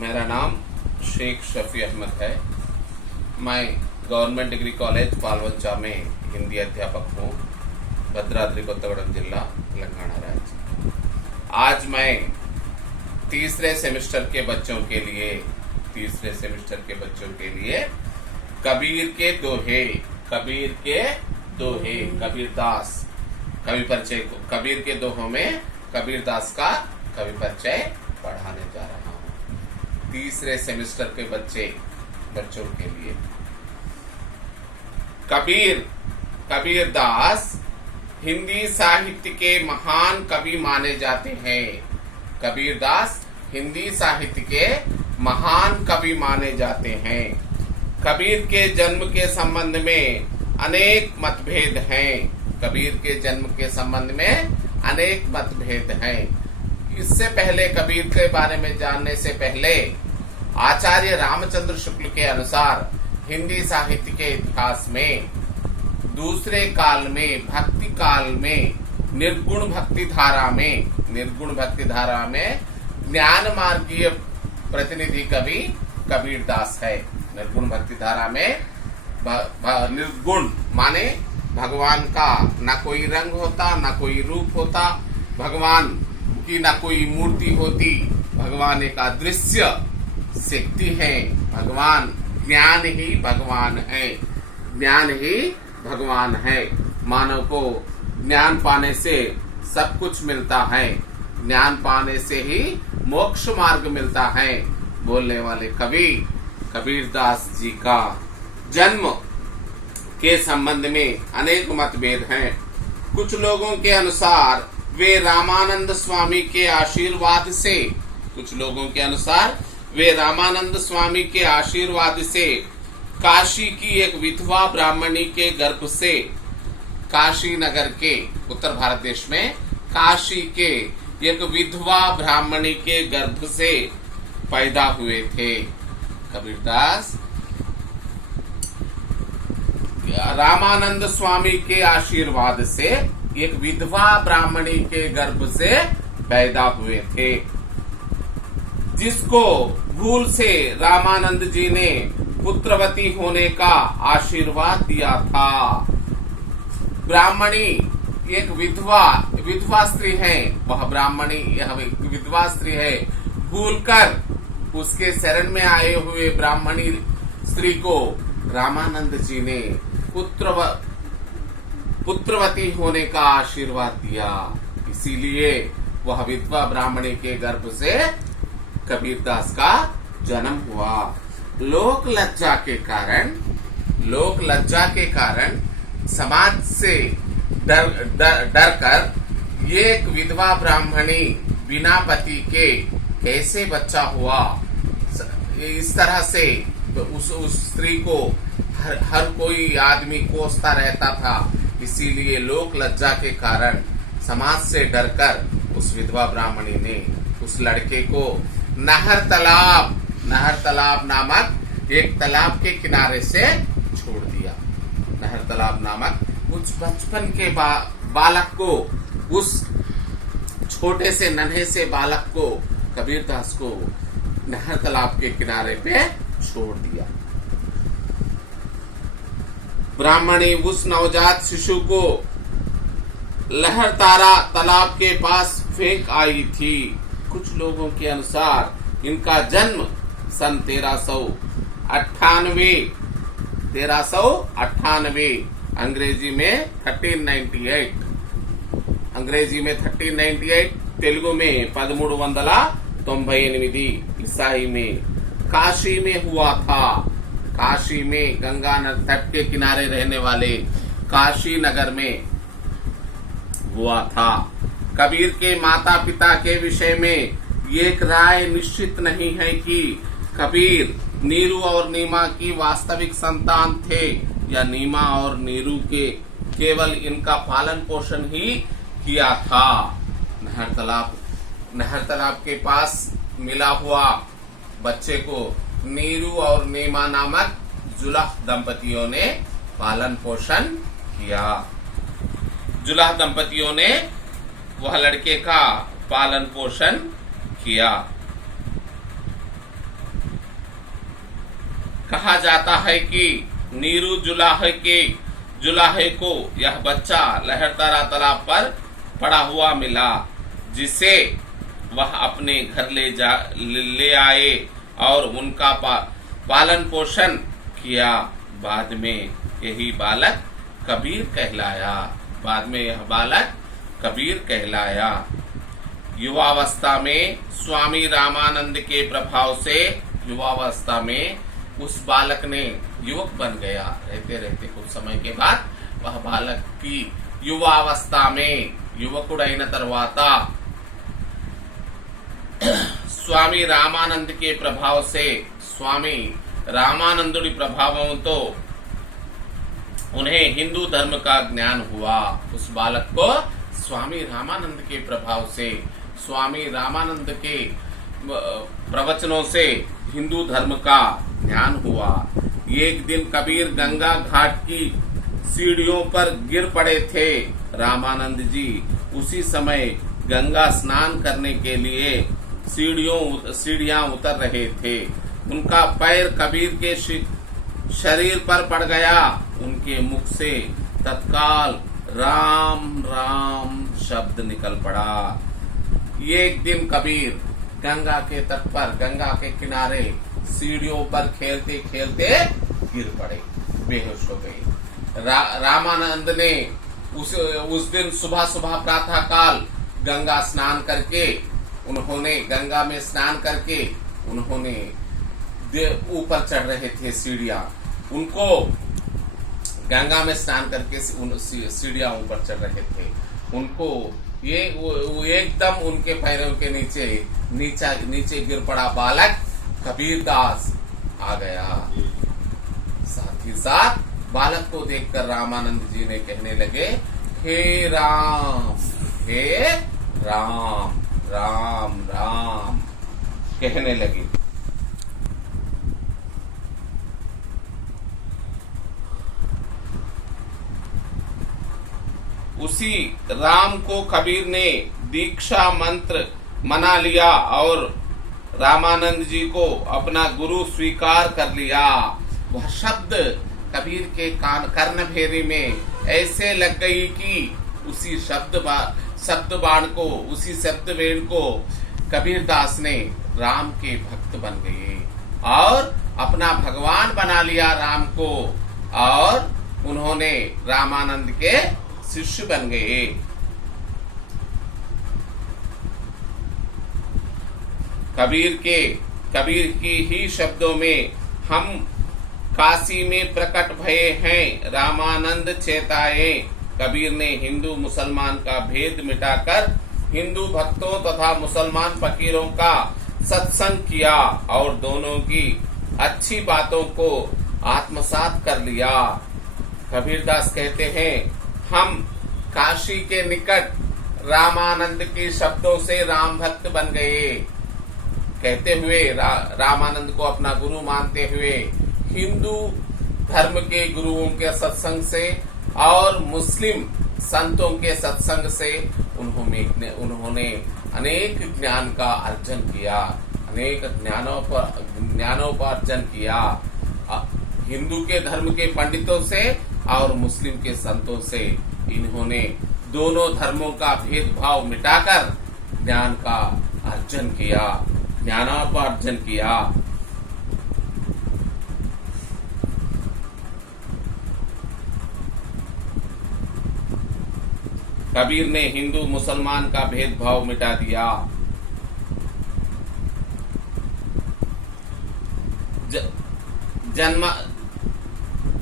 मेरा नाम शेख शफी अहमद है। मैं गवर्नमेंट डिग्री कॉलेज पालवंचा में हिंदी अध्यापक हूँ, भद्राद्री कोत्तगुडम जिला, तेलंगाना राज्य। आज मैं तीसरे सेमेस्टर के बच्चों के लिए कबीर के दोहे कबीरदास कवि परिचय को कबीर के दोहों में कबीरदास का कवि परिचय पढ़ाने जा रहा हूँ तीसरे सेमेस्टर के बच्चों के लिए। कबीरदास हिंदी साहित्य के महान कवि माने जाते हैं। कबीरदास हिंदी साहित्य के महान कवि माने जाते हैं। कबीर के जन्म के संबंध में अनेक मतभेद हैं। इससे पहले कबीर के बारे में जानने से पहले आचार्य रामचंद्र शुक्ल के अनुसार हिंदी साहित्य के इतिहास में दूसरे काल में भक्ति काल में निर्गुण भक्ति धारा में ज्ञान मार्गीय प्रतिनिधि कवि कबीरदास है। निर्गुण भक्ति धारा में निर्गुण माने भगवान का न कोई रंग होता, न कोई रूप होता, भगवान की न कोई मूर्ति होती, भगवान एक अदृश्य शक्ति है। भगवान ज्ञान ही भगवान है। मानव को ज्ञान पाने से सब कुछ मिलता है, ज्ञान पाने से ही मोक्ष मार्ग मिलता है। बोलने वाले कवि कबीरदास जी का जन्म के संबंध में अनेक मतभेद हैं। कुछ लोगों के अनुसार वे रामानंद स्वामी के आशीर्वाद से काशी की एक विधवा ब्राह्मणी के गर्भ से, काशी नगर के उत्तर भारत देश में काशी के एक विधवा ब्राह्मणी के गर्भ से पैदा हुए थे। कबीरदास रामानंद स्वामी के आशीर्वाद से एक विधवा ब्राह्मणी के गर्भ से पैदा हुए थे, जिसको भूल से रामानंद जी ने पुत्रवती होने का आशीर्वाद दिया था। ब्राह्मणी एक विधवा स्त्री है। वह ब्राह्मणी यह विधवा स्त्री है। भूलकर उसके शरण में आए हुए ब्राह्मणी स्त्री को रामानंद जी ने पुत्रवती होने का आशीर्वाद दिया। इसीलिए वह विधवा ब्राह्मणी के गर्भ से कबीरदास का जन्म हुआ। लोक लज्जा के कारण समाज से डर कर एक विधवा ब्राह्मणी बिना पति के कैसे बच्चा हुआ, इस तरह से तो उस स्त्री को हर कोई आदमी कोसता रहता था। इसीलिए लोक लज्जा के कारण समाज से डरकर उस विधवा ब्राह्मणी ने उस लड़के को नहर तालाब नामक एक तालाब के किनारे से छोड़ दिया। नहर तालाब नामक उस बचपन के बालक को, उस छोटे से नन्हे से बालक को, कबीरदास को नहर तालाब के किनारे पे छोड़ दिया। ब्राह्मणी उस नवजात शिशु को लहर तालाब के पास फेंक आई थी। कुछ लोगों के अनुसार इनका जन्म सन 1398 अंग्रेजी में 1398 तेलुगु में 1398 ईसाई में काशी में हुआ था। काशी में गंगा तट के किनारे रहने वाले काशी नगर में हुआ था। कबीर के माता पिता के विषय में एक राय निश्चित नहीं है कि कबीर नीरू और नीमा की वास्तविक संतान थे या नीमा और नीरू के केवल इनका पालन पोषण ही किया था। नहर तालाब के पास मिला हुआ बच्चे को नीरू और नीमा नामक जुलाह दंपतियों ने पालन पोषण किया। जुलाह दंपतियों ने वह लड़के का पालन पोषण किया। कहा जाता है कि नीरू जुलाहे को यह बच्चा लहरतारा तालाब पर पड़ा हुआ मिला, जिसे वह अपने घर ले आए और उनका पालन पोषण किया। बाद में यही बालक कबीर कहलाया। बाद में यह बालक कबीर कहलाया। युवावस्था में स्वामी रामानंद के प्रभाव से युवावस्था में उस बालक ने युवक बन गया। रहते रहते कुछ समय के बाद वह बालक की युवावस्था में युवकुडैन तर्वात स्वामी रामानंद के प्रभाव से स्वामी रामानंदुడి ప్రభావంతో उन्हें हिंदू धर्म का ज्ञान हुआ। उस बालक को स्वामी रामानंद के प्रभाव से, स्वामी रामानंद के प्रवचनों से हिंदू धर्म का ज्ञान हुआ। एक दिन कबीर गंगा घाट की सीढ़ियों पर गिर पड़े थे। रामानंद जी उसी समय गंगा स्नान करने के लिए सीढ़ियां उतर रहे थे। उनका पैर कबीर के शरीर पर पड़ गया। उनके मुख से तत्काल राम राम शब्द निकल पड़ा। एक दिन कबीर गंगा के तट पर, गंगा के किनारे सीढ़ियों पर खेलते खेलते गिर पड़े, बेहोश हो गए। रामानंद ने उस दिन सुबह सुबह प्रातः काल गंगा स्नान करके उन्होंने गंगा में स्नान करके उन्होंने ऊपर चढ़ रहे थे सीढ़ियां। उनको गंगा में स्नान करके सीढ़ियां ऊपर चढ़ रहे थे। उनको ये एकदम उनके पैरों के नीचे गिर पड़ा बालक कबीरदास आ गया। साथ ही साथ बालक को देखकर रामानंद जी ने कहने लगे, हे राम राम राम कहने लगे। उसी राम को कबीर ने दीक्षा मंत्र मना लिया और रामानंद जी को अपना गुरु स्वीकार कर लिया। वह शब्द कबीर के कर्ण भेरी में ऐसे लग गई कि उसी शब्द बाण को, उसी शब्द वेण को कबीरदास ने राम के भक्त बन गए और अपना भगवान बना लिया राम को, और उन्होंने रामानंद के शिष्य बन गए। कबीर की ही शब्दों में, हम काशी में प्रकट भये हैं रामानंद चेताए। कबीर ने हिंदू मुसलमान का भेद मिटाकर हिंदू भक्तों तथा मुसलमान फकीरों का सत्संग किया और दोनों की अच्छी बातों को आत्मसात कर लिया। कबीरदास कहते हैं, हम काशी के निकट रामानंद के शब्दों से राम भक्त बन गए। कहते हुए रामानंद को अपना गुरु मानते हुए हिंदू धर्म के गुरुओं के सत्संग से और मुस्लिम संतों के सत्संग से उन्होंने अनेक ज्ञान का अर्जन किया, अनेक ज्ञानोपार्जन किया। हिंदू के धर्म के पंडितों से और मुस्लिम के संतों से इन्होंने दोनों धर्मों का भेदभाव मिटाकर ज्ञान का अर्जन किया, ज्ञानोपार्जन किया। कबीर ने हिंदू मुसलमान का भेदभाव मिटा दिया।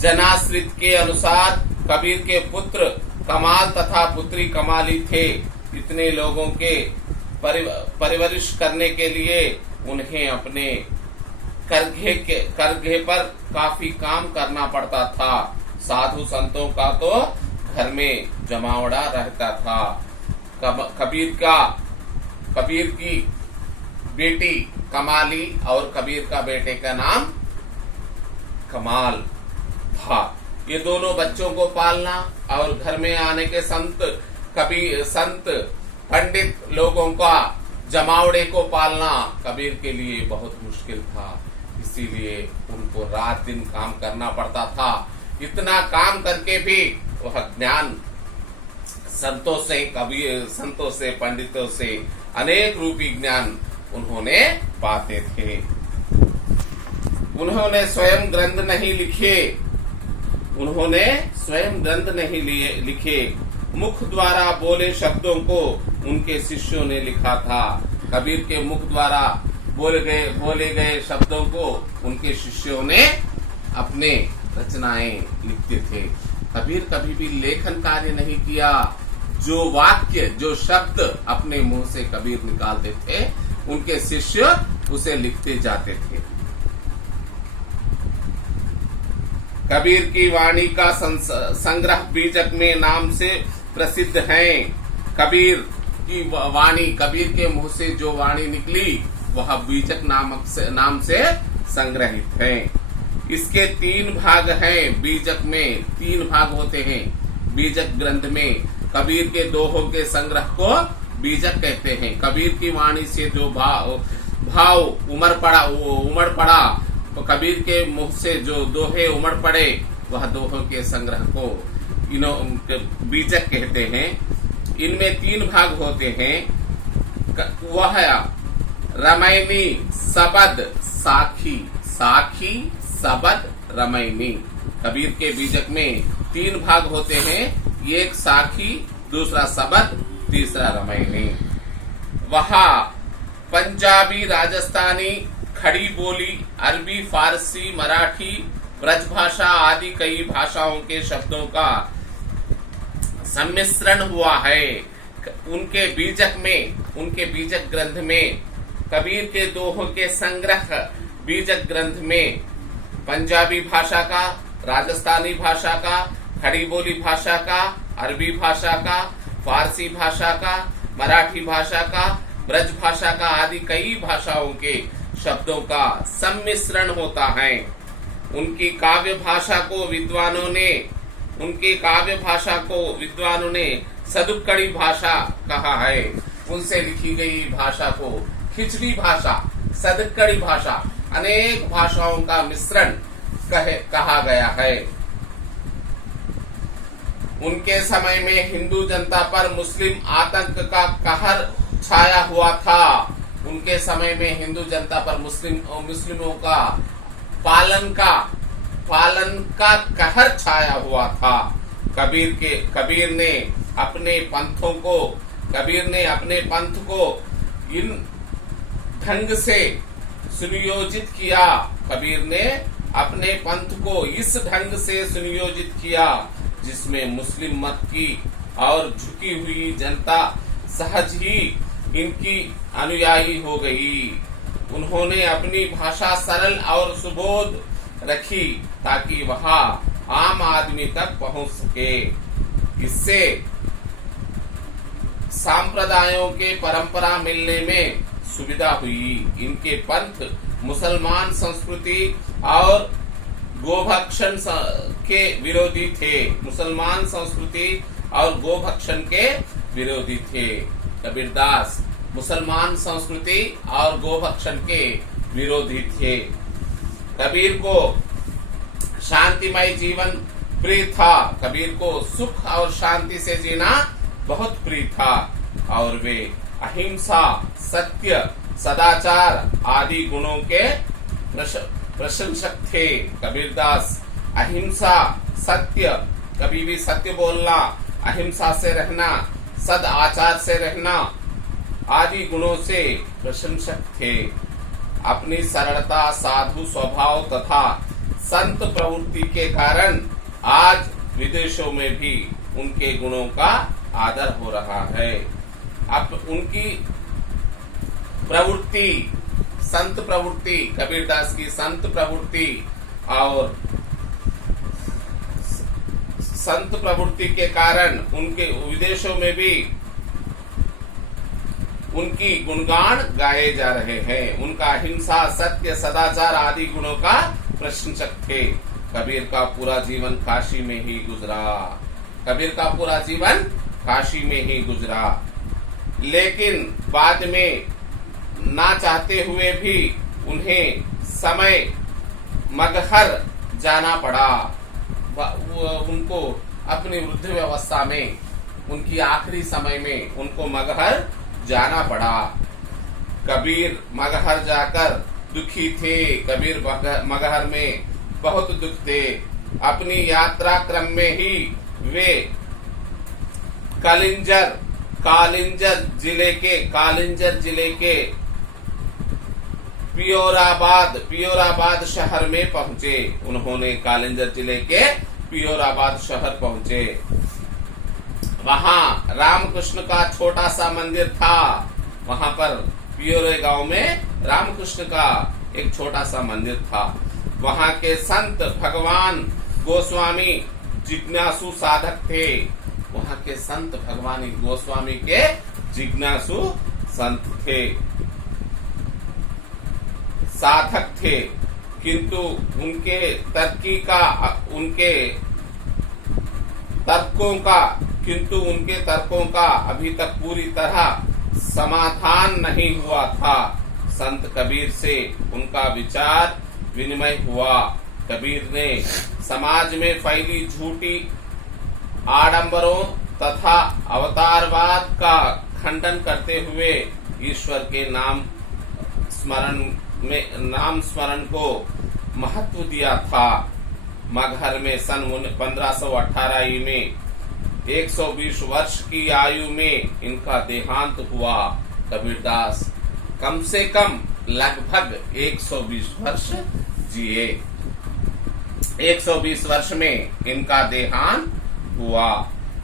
जनाश्रित के अनुसार कबीर के पुत्र कमाल तथा पुत्री कमाली थे। इतने लोगों के परिवरिश करने के लिए उन्हें अपने करघे पर काफी काम करना पड़ता था। साधु संतों का तो घर में जमावड़ा रहता था। कबीर की बेटी कमाली और कबीर का बेटे का नाम कमाल था। ये दोनों बच्चों को पालना और घर में आने के संत पंडित लोगों का जमावड़े को पालना कबीर के लिए बहुत मुश्किल था। इसीलिए उनको रात दिन काम करना पड़ता था। इतना काम करके भी वह ज्ञान संतों से पंडितों से अनेक रूपी ज्ञान उन्होंने पाते थे। उन्होंने स्वयं ग्रंथ नहीं लिखे, मुख द्वारा बोले शब्दों को उनके शिष्यों ने लिखा था। कबीर के मुख द्वारा बोले गए शब्दों को उनके शिष्यों ने अपने रचनाएं लिखते थे। कबीर कभी भी लेखन कार्य नहीं किया। जो वाक्य, जो शब्द अपने मुंह से कबीर निकालते थे, उनके शिष्य उसे लिखते जाते थे। कबीर की वाणी का संग्रह बीजक में नाम से प्रसिद्ध है। कबीर की वाणी, कबीर के मुंह से जो वाणी निकली वह बीजक नाम से संग्रहित है। इसके 3 भाग हैं। बीजक में 3 भाग होते हैं। बीजक ग्रंथ में कबीर के दोहों के संग्रह को बीजक कहते हैं। कबीर की वाणी से जो भाव उमड़ पड़ा, तो कबीर के मुंह से जो दोहे उमड़ पड़े, वह दोहों के संग्रह को बीजक कहते हैं। इनमें 3 भाग होते हैं। वह रामायणी, सबद, साखी सबद रामायणी। कबीर के बीजक में 3 भाग होते हैं। एक साखी, दूसरा सबद, तीसरा रामायणी। वहाँ पंजाबी, राजस्थानी, खड़ी बोली, अरबी, फारसी, मराठी, ब्रजभाषा आदि कई भाषाओं के शब्दों का सम्मिश्रण हुआ है। उनके बीजक ग्रंथ में कबीर के दोहों के संग्रह बीजक ग्रंथ में पंजाबी भाषा का, राजस्थानी भाषा का, खड़ी बोली भाषा का, अरबी भाषा का, फारसी भाषा का, मराठी भाषा का, ब्रज भाषा का आदि कई भाषाओं के शब्दों का सम्मिश्रण होता है। उनकी काव्य भाषा को विद्वानों ने सदुक्कड़ी भाषा कहा है। उनसे लिखी गई भाषा को खिचड़ी भाषा, सदुक्कड़ी भाषा, अनेक भाषाओं का मिश्रण कहा गया है। उनके समय में हिंदू जनता पर मुस्लिम आतंक का कहर छाया हुआ था। उनके समय में हिंदू जनता पर मुस्लिमों का पालन का कहर छाया हुआ था। कबीर ने अपने पंथ को इन ढंग से सुनियोजित किया। कबीर ने अपने पंथ को इस ढंग से सुनियोजित किया जिसमें मुस्लिम मत की और झुकी हुई जनता सहज ही इनकी अनुयायी हो गई। उन्होंने अपनी भाषा सरल और सुबोध रखी ताकि वह आम आदमी तक पहुंच सके। इससे सांप्रदायों के परंपरा मिलने में सुविधा हुई। इनके पंथ मुसलमान संस्कृति और गोभक्षण के विरोधी थे। मुसलमान संस्कृति और गोभक्षण के विरोधी थे। कबीरदास मुसलमान संस्कृति और गोभक्षण के विरोधी थे। कबीर को शांतिमय जीवन प्रिय था। कबीर को सुख और शांति से जीना बहुत प्रिय था और वे अहिंसा, सत्य, सदाचार आदि गुणों के प्रशंसक थे। कबीरदास अहिंसा, सत्य, कभी भी सत्य बोलना, अहिंसा से रहना, सद आचार से रहना आदि गुणों से प्रशंसक थे। अपनी सरलता, साधु स्वभाव तथा संत प्रवृत्ति के कारण आज विदेशों में भी उनके गुणों का आदर हो रहा है। अब उनकी प्रवृत्ति, संत प्रवृत्ति, कबीरदास की संत प्रवृत्ति और संत प्रवृत्ति के कारण उनके विदेशों में भी उनकी गुणगान गाए जा रहे हैं। उनका अहिंसा, सत्य, सदाचार आदि गुणों का प्रशंसक थे। कबीर का पूरा जीवन काशी में ही गुजरा। लेकिन बाद में ना चाहते हुए भी उन्हें समय मगहर जाना पड़ा। उनको अपनी वृद्धावस्था में, उनकी आखिरी समय में उनको मगहर जाना पड़ा। कबीर मगहर जाकर दुखी थे। कबीर मगहर में बहुत दुख थे। अपनी यात्रा क्रम में ही वे कालिंजर जिले के पियोराबाद शहर में पहुंचे। उन्होंने कालिंजर जिले के पियोराबाद शहर पहुंचे। वहां रामकृष्ण का छोटा सा मंदिर था। वहां पर पियोरे गांव में रामकृष्ण का एक छोटा सा मंदिर था। वहां के संत भगवान गोस्वामी जिज्ञासु साधक थे। वहां के संत भगवान गोस्वामी के जिज्ञासु संत थे, साधक थे, किंतु उनके तर्कों का अभी तक पूरी तरह समाधान नहीं हुआ था। संत कबीर से उनका विचार विनिमय हुआ। कबीर ने समाज में फैली झूठी आडंबरों तथा अवतारवाद का खंडन करते हुए ईश्वर के नाम स्मरण को महत्व दिया था। मगहर में सन 1518 में 120 वर्ष की आयु में इनका देहांत हुआ। कबीरदास कम से कम लगभग 120 वर्ष जिए। 120 वर्ष में इनका देहांत हुआ।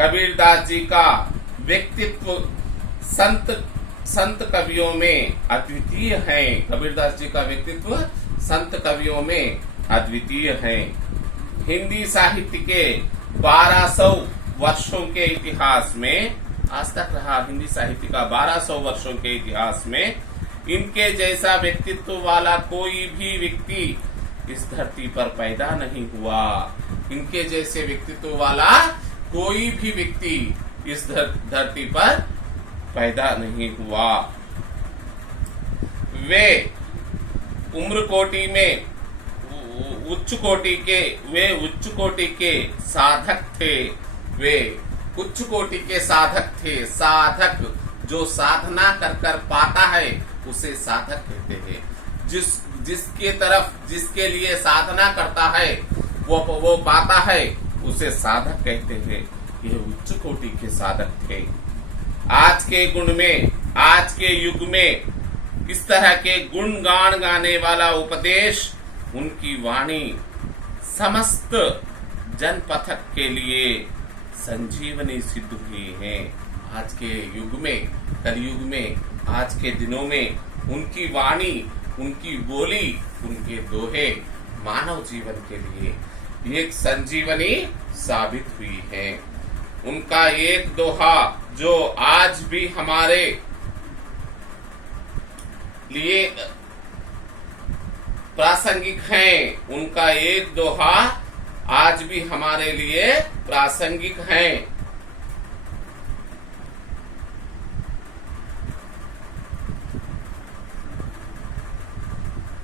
कबीरदास जी का व्यक्तित्व संत कवियों में अद्वितीय है। कबीरदास जी का व्यक्तित्व संत कवियों में अद्वितीय है। हिंदी साहित्य के 1200 वर्षों के इतिहास में, आज तक रहा हिंदी साहित्य का 1200 वर्षों के इतिहास में, इनके जैसा व्यक्तित्व वाला कोई भी व्यक्ति इस धरती पर पैदा नहीं हुआ। इनके जैसे व्यक्तित्व वाला कोई भी व्यक्ति इस धरती पर पैदा नहीं हुआ। वे उच्च कोटि के साधक थे। वे उच्च कोटि के साधक थे। साधक जो साधना कर पाता है उसे साधक कहते हैं। जिसके लिए साधना करता है वो पाता है उसे साधक कहते हैं। ये उच्च कोटि के साधक थे। आज के युग में इस तरह के गुणगान गाने वाला उपदेश, उनकी वाणी समस्त जनपथक के लिए संजीवनी सिद्ध हुई है। आज के युग में, कलयुग में, आज के दिनों में उनकी वाणी, उनकी बोली, उनके दोहे मानव जीवन के लिए एक संजीवनी साबित हुई है। उनका एक दोहा जो आज भी हमारे लिए प्रासंगिक है, उनका एक दोहा आज भी हमारे लिए प्रासंगिक है।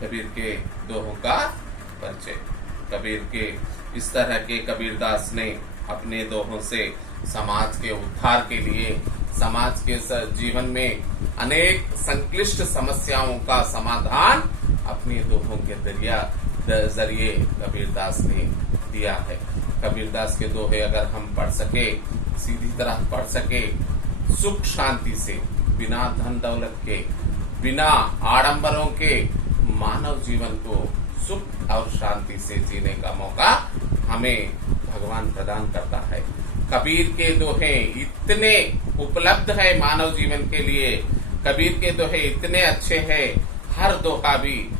कबीर के दोहों का परिचय। कबीर के इस तरह के कबीरदास ने अपने दोहों से समाज के उद्धार के लिए, समाज के जीवन में अनेक संक्लिष्ट समस्याओं का समाधान अपने दोहों के जरिए कबीरदास ने दिया है। कबीरदास के दोहे अगर हम पढ़ सके, सीधी तरह पढ़ सके, सुख शांति से, बिना धन दौलत के, बिना आडंबरों के मानव जीवन को सुख और शांति से जीने का मौका हमें भगवान प्रदान करता है। कबीर के दोहे इतने उपलब्ध है मानव जीवन के लिए। कबीर के दोहे इतने अच्छे हैं, हर दोहा भी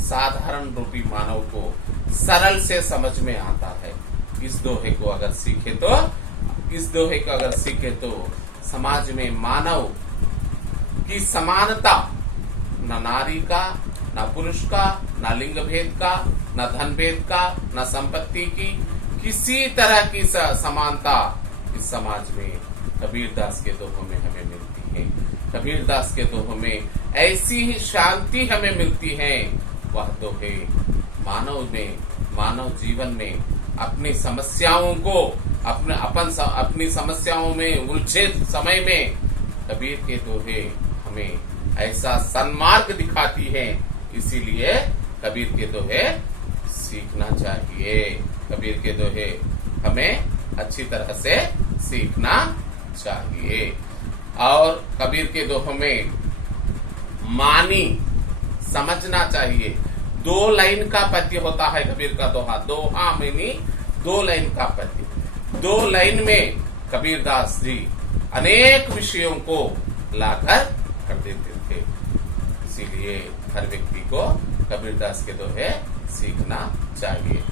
साधारण रूपी मानव को सरल से समझ में आता है। इस दोहे को अगर सीखे तो समाज में मानव की समानता, न नारी का, न पुरुष का, न लिंग भेद का, न धन भेद का, न संपत्ति की, किसी तरह की समानता इस समाज में कबीरदास के दोहों में हमें मिलती है। कबीरदास के दोहों में ऐसी ही शांति हमें मिलती है वह दोहे मानव जीवन में अपनी समस्याओं को अपनी समस्याओं में उलझे समय में कबीर के दोहे हमें ऐसा सन्मार्ग दिखाती हैं। इसीलिए कबीर के दोहे सीखना चाहिए। कबीर के दोहे हमें अच्छी तरह से सीखना चाहिए। और कबीर के दोहों में मानी समझना चाहिए। 2 लाइन का पद्य होता है कबीर का दोहा। दोहा मीनी 2 लाइन का पद्य। 2 लाइन में कबीरदास जी अनेक विषयों को लाकर कर देते थे। इसीलिए हर व्यक्ति को कबीरदास के दोहे सीखना चाहिए।